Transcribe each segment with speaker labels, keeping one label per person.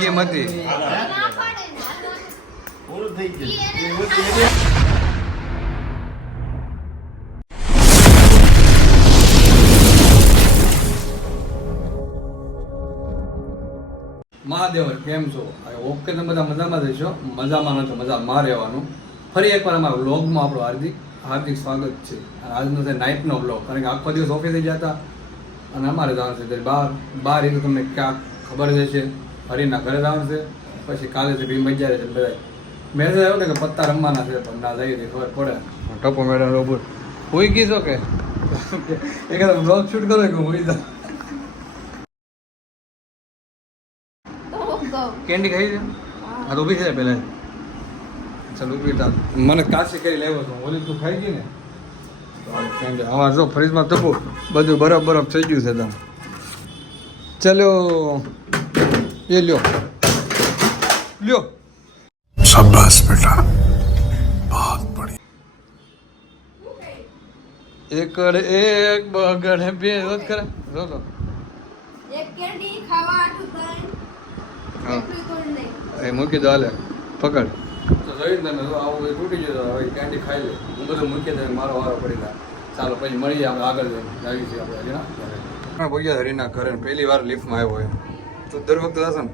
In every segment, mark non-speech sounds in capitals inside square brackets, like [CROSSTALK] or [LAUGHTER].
Speaker 1: Game હતી.
Speaker 2: પૂરું
Speaker 1: મહાદેવ, કેમ છો? ઓકે તમે બધા મજામાં રહેશો મજામાં નથી મજામાં રહેવાનું. ફરી એકવાર અમારા વ્લોગમાં આપણું હાર્દિક હાર્દિક સ્વાગત છે. આજનો છે નાઇટનો વ્લોગ. કારણ કે આખો દિવસ ઓફિસે જતા અને અમારે જવાનું છે બહાર બહાર એ તો તમને ક્યાં ખબર જ હશે. હરીના ઘરે જવાનું છે. પછી કાલે છે ભીમ રહે છે બધા મેસેજ આવ્યો ને કે પત્તા રમવાના છે પણ ના જઈએ ખબર પડે. ટપો મેડમ રોબોટ હોઈ ગઈ છો કે? એ કદાચ બ્લોગ શૂટ કરો કે હોઈ જાઓ કેન્ડી ખાઈ છે? હા તો ઊભી છે પેલા. ચાલ થાવ. મને કાશી કરી લાવ્યો છું ઓલી તું ખાઈ ગઈ ને? તો આ કેન્ડી આમાં જો ફ્રીજમાં તપો બધું બરફ બરફ થઈ ગયું છે તમે. ચલો એ લ્યો લ્યો
Speaker 3: शाबाश बेटा बहुत बढ़िया
Speaker 1: એકડ એક બગડ બે રોજ કરે જો તો
Speaker 4: એક કેન્ડી ખાવા આટલું દહીં
Speaker 1: હા
Speaker 4: એટલું કોઈ નહીં
Speaker 1: એ મૂકી દો હાલે પકડ તો જોઈ ને તમે જો આવું એ તૂટી ગયું હવે કેન્ડી ખાઈ લે હું બધું મૂકી દઉં મારો વારો પડી જાય ચાલો પછી મળીએ આપણે આગળ જઈને આવી છીએ આપણે હજી ના ભૈયા હરીના ઘરે ને પહેલી વાર લિફ્ટમાં આવ્યો હોય તું દર વખતે હશે ને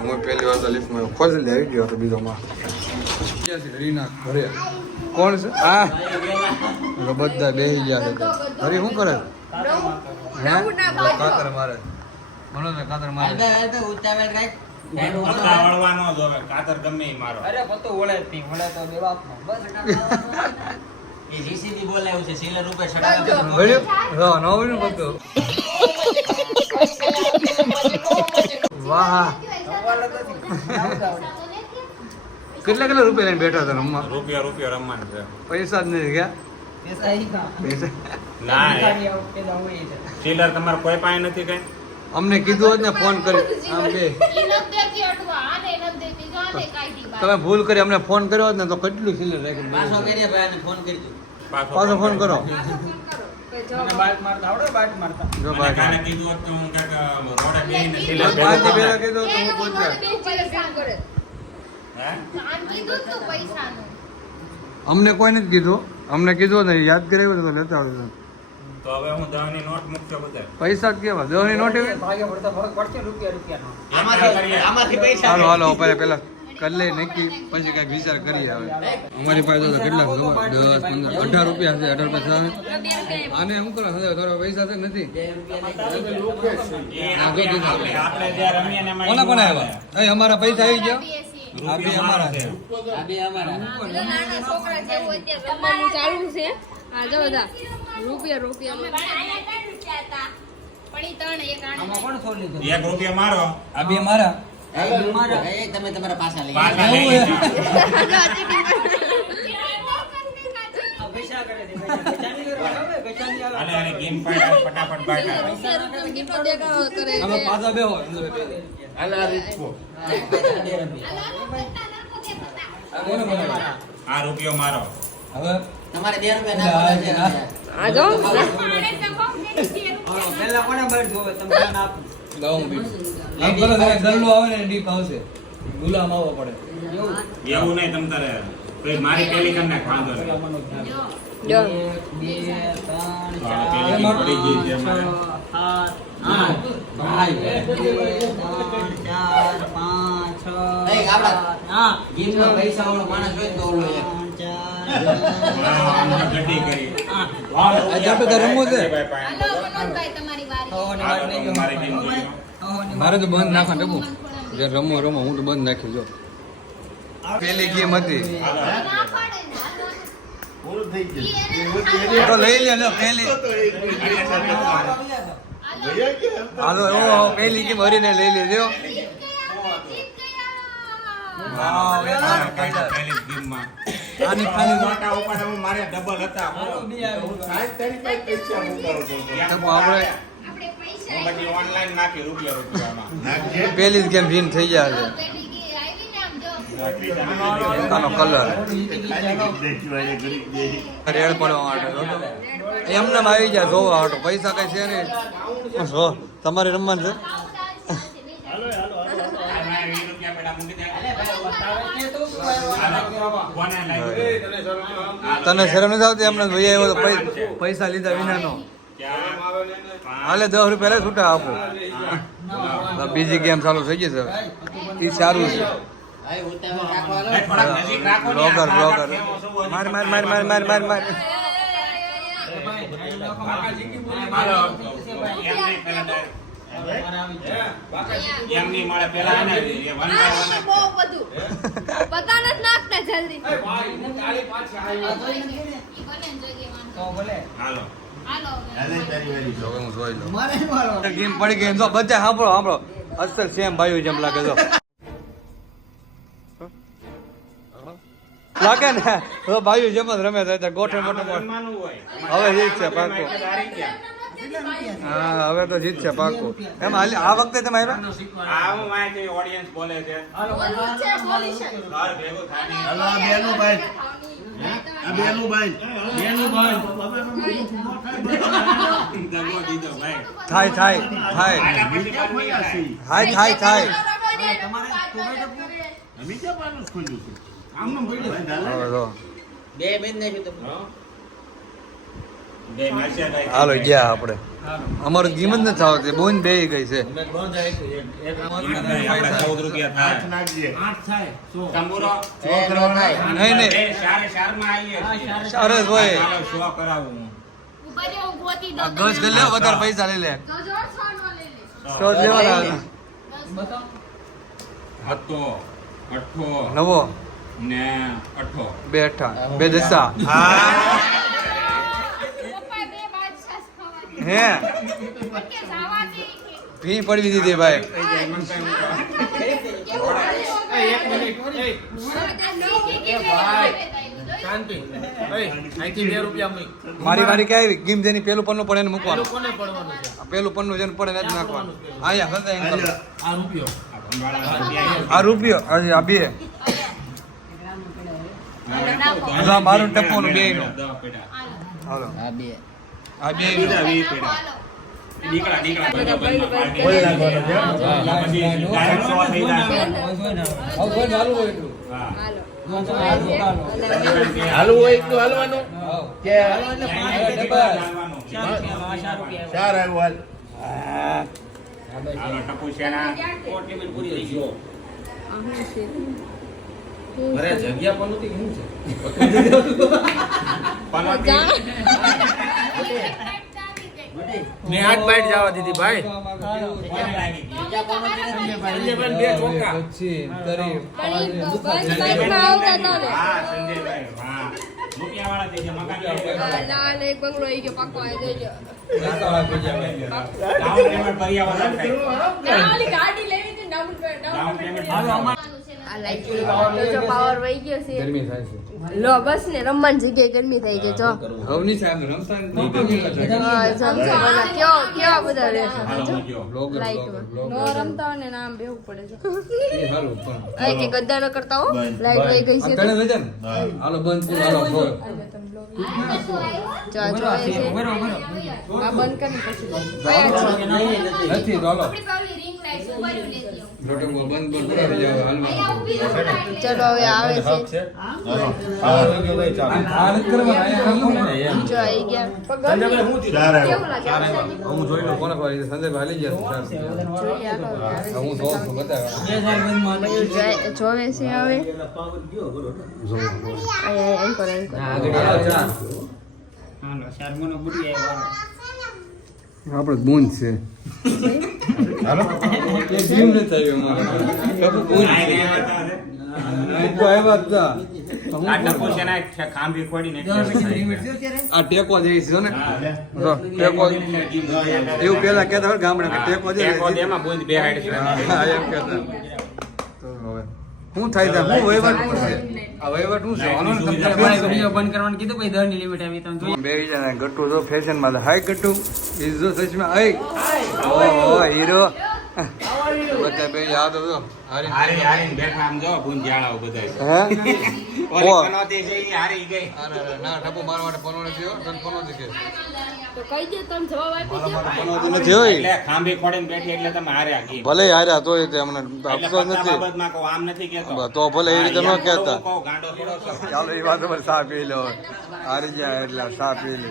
Speaker 1: હું પહેલી વાર તો લિફ્ટમાં ખોજ લે આવી ગયો હતો બીજો માં ક્યાં છે? હરીના ઘરે. કોણ છે? તો બધા બેસી ગયા છે. હરી શું કરે? હે? કાતર મારે. મનોજ કાતર મારે.
Speaker 5: જ હવે. કાતર ગમે મારો.
Speaker 6: અરે પતો ઓળે જ ઓળે તો બે બાપનો. બસ
Speaker 7: એ જીસીબી બોલાવ્યું છે. સિલર રૂપે
Speaker 1: હા ન હોય ને બધું વાહ. કેટલા કેટલા રૂપિયા લઈને બેઠા હતા રમવા?
Speaker 5: રૂપિયા રૂપિયા રમવાનું છે.
Speaker 1: પૈસા જ નથી ગયા
Speaker 6: પૈસા ઈ કાં?
Speaker 1: પૈસા.
Speaker 5: ના
Speaker 6: ભિખારી આવું કે જાવું એ છે.
Speaker 5: ચીલર તમારે કોઈ પાસે નથી કઈ?
Speaker 1: અમને કીધું હોત ને ફોન કરી. આમ બે. તમે ભૂલ કરી અમને ફોન કર્યો હોત ને તો કેટલું સિલર રાખી
Speaker 7: પાછો ફોન કરી. દઉં
Speaker 1: પાછો ફોન કરો
Speaker 6: મને બાટ મારતા આવડે બાટ મારતા?
Speaker 1: જો
Speaker 5: મને
Speaker 1: ભાઈ
Speaker 5: કીધું હોત તો હું કાંઈક રોડે બેસીને ચીલર
Speaker 1: પાંચથી
Speaker 5: બેસી
Speaker 1: પહેલા કીધું તો હું પહોંચ્યા
Speaker 5: હે?
Speaker 1: અમને કોઈ નથી કીધું. અમને કીધું નહીં યાદ કરાવ્યું તો લેતા આવ્યું
Speaker 5: તો હવે હું દવાની નોટ મૂકતો બધા?
Speaker 1: પૈસા જ કેવા? દસની નોટ
Speaker 6: ભાગે પડતા ફરક પડશે રૂપિયા રૂપિયા
Speaker 7: આમાંથી આમાંથી પૈસા
Speaker 1: હાલો હાલો પહેલા પેલા. કરી લઈ નક્કી. પછી કંઈક વિચાર કરીએ હવે અમારી પાસે તો કેટલા ખબર? દસ પંદર અઢાર રૂપિયા છે અઢાર રૂપિયા છે આને શું કરો હવે તારા પૈસા છે નથી? કોના કોના આવ્યા. એ અમારા પૈસા આવી ગયા. આ બે
Speaker 5: મારો
Speaker 1: અમારા
Speaker 5: છે.
Speaker 7: અમારા
Speaker 4: નાના છોકરા જેવું અત્યારે રમવાનું ચાલુ છે આ જો બધા રૂપિયા રૂપિયા પણ ત્રણ એક
Speaker 6: આમાં કોણ છોડ લીધું?
Speaker 5: એક રૂપિયા મારો.
Speaker 1: આ બે મારા.
Speaker 7: તમે તમારા પાછા લઈ
Speaker 5: પાછા [LAUGHS] [LAUGHS]
Speaker 1: બે હોય
Speaker 2: આ
Speaker 7: રૂપિયા.
Speaker 5: મારો.
Speaker 1: હવે?
Speaker 7: તમારે બે રૂપિયા
Speaker 4: આ જો.
Speaker 6: પહેલા કોને બળ જોવે? તમે ધ્યાન આપો?
Speaker 1: ગલ્લો આવે ને ડીપ આવશે ગુલામ આવવો પડે.
Speaker 5: એવું નહીં તમ તારે પછી મારી પેલી કરી નાખ વાંધો
Speaker 1: રમવું છે?
Speaker 4: તમારી
Speaker 5: મારી
Speaker 1: તો બંધ નાખવા ડબો જે રમો રમો હું તો બંધ નાખી જો. પેલી ગેમ હતી.
Speaker 4: ના ને
Speaker 1: તો લઈ લે પેલી. હાલો ઓ પેલી ગેમ હરીને લઈ લેજો
Speaker 5: ગેમમાં.
Speaker 1: આની ખાલી
Speaker 5: મોટા ઉપાડે મારે ડબલ હતા.
Speaker 1: તો આપણે
Speaker 2: નાખજે.
Speaker 1: પેલી જ ગેમ ભીન થઈ જાય આનો કલર રેડ પડવા માટે એમને આવી જાય જોવા હાટો. પૈસા કઈ છે નહીં. જો, તમારે રમવાનું છે? તને શરમ નથી આવતી? એમને ભાઈ આવ્યો પૈસા લીધા વિનાનો. હાલે દસ રૂપિયા છૂટા આપો બીજી ગેમ ચાલુ થઈ ગઈ છે એ સારું છે. બ્લોગર
Speaker 5: આ
Speaker 1: બ્લોગર? માર માર માર માર માર માર
Speaker 5: મળે પેલા.
Speaker 4: બહુ બધું નાખતા જલ્દી
Speaker 5: હાલો
Speaker 1: ગેમ પડી ગઈ જો બધા સાંભળો સાંભળો. અસલ સેમ ભાઈઓ જેમ લાગે જો. લાગે ને? તો ભાઈઓ જેમ જ રમે થાય ગોઠે મોટો. હવે
Speaker 5: જીત છે ગયા.
Speaker 1: હા હવે તો જીત છે પાકો. એમ હાલ આ વખતે તમે આવ્યા?
Speaker 5: ઓડિયન્સ બોલે છે
Speaker 2: આ બેનું ભાઈ. બેનું ભાઈ.
Speaker 1: થાય થાય થાય.
Speaker 5: થાય.
Speaker 1: થાય થાય.
Speaker 2: અમે ક્યાં પાનું ખોલ્યું છે?
Speaker 6: બે બેન નહીં તો.
Speaker 1: હાલો ગયા. આપણે. અમારું ગેમ જ નથી આવતી બોન બે ગઈ છે. નહીં. સરસ ભાઈ
Speaker 5: ચાલો શો કરાવું હું.
Speaker 4: ઊભા રહો, હું ગોતી
Speaker 1: આ
Speaker 4: દઉં
Speaker 1: ગજ કરી લે વધારે પૈસા લઈ લે.
Speaker 4: જ
Speaker 1: લેવાના
Speaker 5: હતો
Speaker 1: નવો.
Speaker 5: ને
Speaker 1: બે અઠ્ઠા બે દસા. હે? ભી પડવી દીધી ભાઈ.
Speaker 4: મારી
Speaker 1: મારી વારી ક્યાં આવી? ગીમ જેની પેલું પન્નું પડે એને મૂકવાનું. પેલું પન્નું જેને પડે એને જ નાખવાનું.
Speaker 5: આ રૂપિયા.
Speaker 1: આ રૂપિયો. આજે આ બે. મારું ટપ્પોનું બેયનું.
Speaker 5: બે. પેટા.
Speaker 1: હાલો.
Speaker 6: આ બે.
Speaker 1: આ બે.
Speaker 5: દીકરા.
Speaker 2: હાલવું હોય એટલું હાલવાનું? કે ચાર આવ્યું હાલ
Speaker 5: ટપુ શેના? પનોતી.
Speaker 8: મેં હાથ બાઈટ જવા દીધી ભાઈ
Speaker 5: કોને લાગી ગઈ?
Speaker 4: બાઈકમાં આવતા હતા ને.
Speaker 5: હા, સંજયભાઈ, વાહ. રૂપિયાવાળા થઈ ગયા, મકાન જગ્યા ગયા.
Speaker 4: ના ને એક બંગલો આવી
Speaker 5: બાઈટ જવા દીધી ભાઈ.
Speaker 4: ના
Speaker 5: payment
Speaker 4: આ લાઈટ જો પાવર વહી ગયો છે. લો બસ ને રમવાની જગ્યાએ ગરમી થઈ ગઈ જો.
Speaker 1: હવની સાહેબ રમતા નથી.
Speaker 4: બધા કેવો કેવા બધા રહે છે
Speaker 5: હાલો,
Speaker 4: લાઈટમાં નો રમતા ને નામ બેવું પડે છે
Speaker 1: એ પણ
Speaker 4: આ ગદ્દા ન કરતા હો. લાઈટ વહી ગઈ છે?
Speaker 1: હાલો બંધ હાલો.
Speaker 4: જો આ બંધ કરી પછી.
Speaker 1: નથી
Speaker 4: રિંગ લાઈટ ચલો હવે આવે. છે?
Speaker 1: હું. જોઈ લઉં કોને ભાઈ ગયા
Speaker 4: આવે.
Speaker 1: હા, જોઉં છું બતાવે.
Speaker 4: જોવે છે હવે. એન્કર.
Speaker 1: આપણે બૂંદ છે. એ
Speaker 5: આ
Speaker 1: ટેકો છે ને? ટેકો. એવું પેલા હોય ગામડે ટેકો
Speaker 5: એમાં
Speaker 1: શું થાય વહીવટ શું છે? આ વહીવટ શું છે?
Speaker 6: વીડિયો બંધ કરવાનું કીધું ભાઈ દરની લિમિટ આવી તમે
Speaker 1: બે જણા ગટ્ટુ જો ફેશનમાં હાય ગટ્ટુ ઇઝ જો સચ में આય ઓહો હીરો. બધા બે યાદ હતો હારી.
Speaker 5: હારી હારીને બેઠા આમ જો ભૂંજાળાઓ બધાય.
Speaker 1: હે?
Speaker 5: ઓલી
Speaker 1: ઓહ.
Speaker 5: છે ઈ હારી ગઈ.
Speaker 1: અરે અરે, ના ટપુ મારા માટે પનોતી થયો તને પનોતી કે?
Speaker 4: તો કહી દે તમે જવાબ આપી દો.
Speaker 1: પનોતી નથી. હોય
Speaker 5: એટલે ખાંભી ખોડીને બેઠી એટલે તમે હાર્યા ગઈ.
Speaker 1: ભલે હાર્યા તોય તે અમને અફસોસ નથી.
Speaker 5: બાબતમાં કહું, આમ નથી કહેતો.
Speaker 1: તો ભલે એ રીતે ન કહેતા. ચાલો એ વાત પર સા પી લો હારી જાય એટલે સા પી લે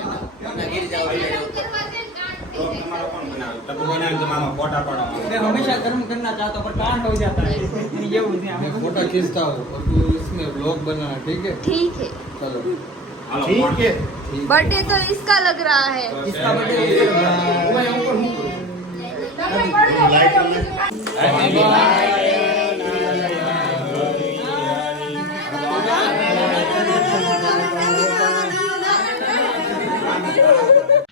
Speaker 6: हमेशा करना चाहता हूँ
Speaker 1: फ़ोटो खींचता और तू इसमें ब्लॉग बनाना ठीक है
Speaker 4: ठीक है
Speaker 1: चलो
Speaker 5: ठीक है
Speaker 4: बर्थडे तो इसका लग रहा है
Speaker 6: इसका बर्थडे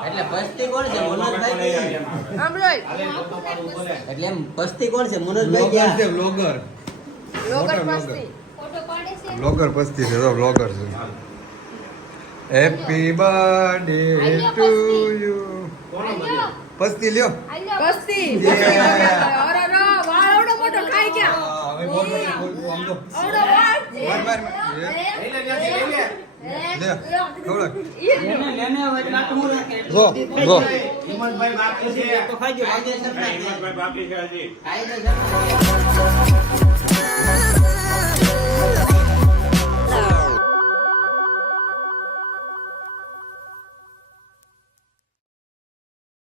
Speaker 7: એટલે પસ્તી કોણ છે મનોજભાઈ આમ એમ પસ્તી કોણ છે મનોજભાઈ ક્યાં
Speaker 1: છે
Speaker 4: બ્લોગર
Speaker 1: બ્લોગર પસ્તી છે તો બ્લોગર છે હેપી બર્થડે ટુ યુ પસ્તી લ્યો. પસ્તી.
Speaker 4: અરે રો વાળોડો મોટો
Speaker 5: બાપી છે.